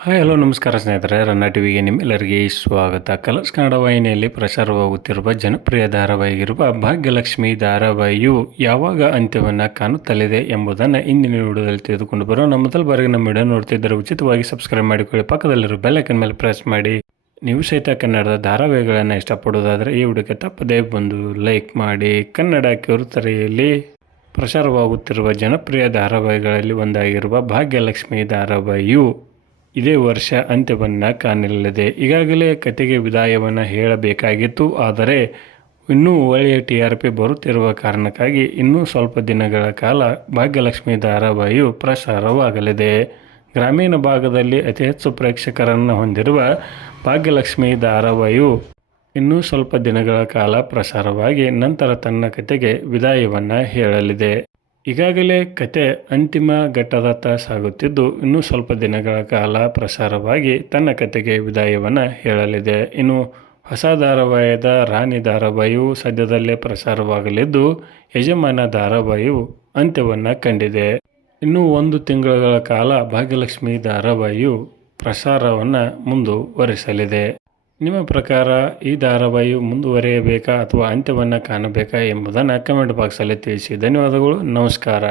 Hi hello ನಮಸ್ಕಾರ ಸ್ನೇಹಿತರೆ, ರನ್ನ ಟಿವಿಗೆ ನಿಮ್ಮೆಲ್ಲರಿಗೆ ಸ್ವಾಗತ. ಕಲರ್ಸ್ ಕನ್ನಡ ವಾಹಿನಿಯಲ್ಲಿ ಪ್ರಸಾರವಾಗುತ್ತಿರುವ ಜನಪ್ರಿಯ ಧಾರಾವಾಹಿಗಿರುವ ಭಾಗ್ಯಲಕ್ಷ್ಮಿ ಧಾರಾವಾಹಿಯು ಯಾವಾಗ ಅಂತ್ಯವನ್ನು ಕಾಣುತ್ತಲಿದೆ ಎಂಬುದನ್ನು ಇಂದಿನ ವಿಡಿಯೋದಲ್ಲಿ ತಿಳಿದುಕೊಂಡು ಬರೋಣ. ಮೊದಲ ಬಾರಿಗೆ ನಮ್ಮ ವಿಡಿಯೋ ನೋಡ್ತಿದ್ದರೆ ಉಚಿತವಾಗಿ ಸಬ್ಸ್ಕ್ರೈಬ್ ಮಾಡಿಕೊಳ್ಳಿ, ಪಕ್ಕದಲ್ಲಿರೋ ಬೆಲ್ ಐಕನ್ ಮೇಲೆ ಪ್ರೆಸ್ ಮಾಡಿ. ನೀವು ಸಹಿತ ಕನ್ನಡದ ಧಾರಾವಾಹಿಗಳನ್ನು ಇಷ್ಟಪಡೋದಾದರೆ ಈ ವಿಡಿಯೋಕ್ಕೆ ತಪ್ಪದೇ ಬಂದು ಲೈಕ್ ಮಾಡಿ. ಕನ್ನಡ ಕಿರುತೆರೆಯಲ್ಲಿ ಪ್ರಸಾರವಾಗುತ್ತಿರುವ ಜನಪ್ರಿಯ ಧಾರಾವಾಹಿಗಳಲ್ಲಿ ಒಂದಾಗಿರುವ ಭಾಗ್ಯಲಕ್ಷ್ಮಿ ಧಾರಾವಾಹಿಯು ಇದೇ ವರ್ಷ ಅಂತ್ಯವನ್ನು ಕಾಣಲಿದೆ. ಈಗಾಗಲೇ ಕತೆಗೆ ವಿದಾಯವನ್ನು ಹೇಳಬೇಕಾಗಿತ್ತು, ಆದರೆ ಇನ್ನೂ ಒಳ್ಳೆಯ TRP ಬರುತ್ತಿರುವ ಕಾರಣಕ್ಕಾಗಿ ಇನ್ನೂ ಸ್ವಲ್ಪ ದಿನಗಳ ಕಾಲ ಭಾಗ್ಯಲಕ್ಷ್ಮಿ ಧಾರಾವಾಹಿಯು ಪ್ರಸಾರವಾಗಲಿದೆ. ಗ್ರಾಮೀಣ ಭಾಗದಲ್ಲಿ ಅತಿ ಹೆಚ್ಚು ಪ್ರೇಕ್ಷಕರನ್ನು ಹೊಂದಿರುವ ಭಾಗ್ಯಲಕ್ಷ್ಮಿ ಧಾರಾವಾಹಿಯು ಇನ್ನೂ ಸ್ವಲ್ಪ ದಿನಗಳ ಕಾಲ ಪ್ರಸಾರವಾಗಿ ನಂತರ ತನ್ನ ಕತೆಗೆ ವಿದಾಯವನ್ನು ಹೇಳಲಿದೆ. ಈಗಾಗಲೇ ಕತೆ ಅಂತಿಮ ಘಟ್ಟದತ್ತ ಸಾಗುತ್ತಿದ್ದು ಇನ್ನೂ ಸ್ವಲ್ಪ ದಿನಗಳ ಕಾಲ ಪ್ರಸಾರವಾಗಿ ತನ್ನ ಕತೆಗೆ ವಿದಾಯವನ್ನು ಹೇಳಲಿದೆ. ಇನ್ನು ಹೊಸ ಧಾರಾವಾಹಿಯಾದ ರಾಣಿ ಧಾರಾವಾಹಿಯು ಸದ್ಯದಲ್ಲೇ ಪ್ರಸಾರವಾಗಲಿದ್ದು, ಯಜಮಾನ ಧಾರಾವಾಹಿಯು ಅಂತ್ಯವನ್ನು ಕಂಡಿದೆ. ಇನ್ನೂ 1 ತಿಂಗಳ ಕಾಲ ಭಾಗ್ಯಲಕ್ಷ್ಮಿ ಧಾರಾವಾಹಿಯು ಪ್ರಸಾರವನ್ನು ಮುಂದುವರಿಸಲಿದೆ. ನಿಮ್ಮ ಪ್ರಕಾರ ಈ ಧಾರಾವಾಹಿಯು ಮುಂದುವರಿಯಬೇಕಾ ಅಥವಾ ಅಂತ್ಯವನ್ನು ಕಾಣಬೇಕಾ ಎಂಬುದನ್ನು ಕಮೆಂಟ್ ಬಾಕ್ಸಲ್ಲಿ ತಿಳಿಸಿ. ಧನ್ಯವಾದಗಳು, ನಮಸ್ಕಾರ.